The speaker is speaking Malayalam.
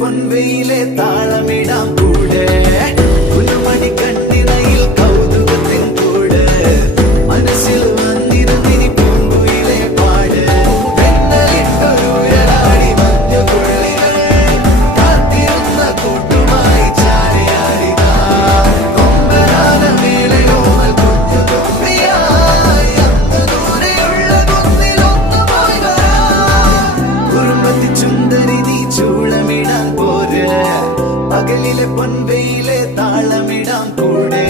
പൊൻവെയിലെ താളമിടാം കൂടെ പുതുമണി കണ്ണിനയിൽ കൗതുകത്തിൻ കൂടെ മനസ്സിൽ വന്നിരുന്നിനി പൂങ്കുയിലെ പാട് പെണ്ണലിട്ടൊരുയരാടി മഞ്ഞുകുള്ളികൾ കാത്തിരുന്ന കൂട്ടുമായി ചാരയാടിതാ കൊമ്പനാന മേളയോമൽ കുഞ്ഞു തുമ്പിയായി അന്ന് ദൂരെയുള്ള കുന്നിലൊന്നുമായി വരാം കുറുമ്പത്തി ചുന്ദരി നീ ചൂളമിടാൻ പോര് പകലിലെ പൊൻവെയിലെ താളമിടാം കൂടെ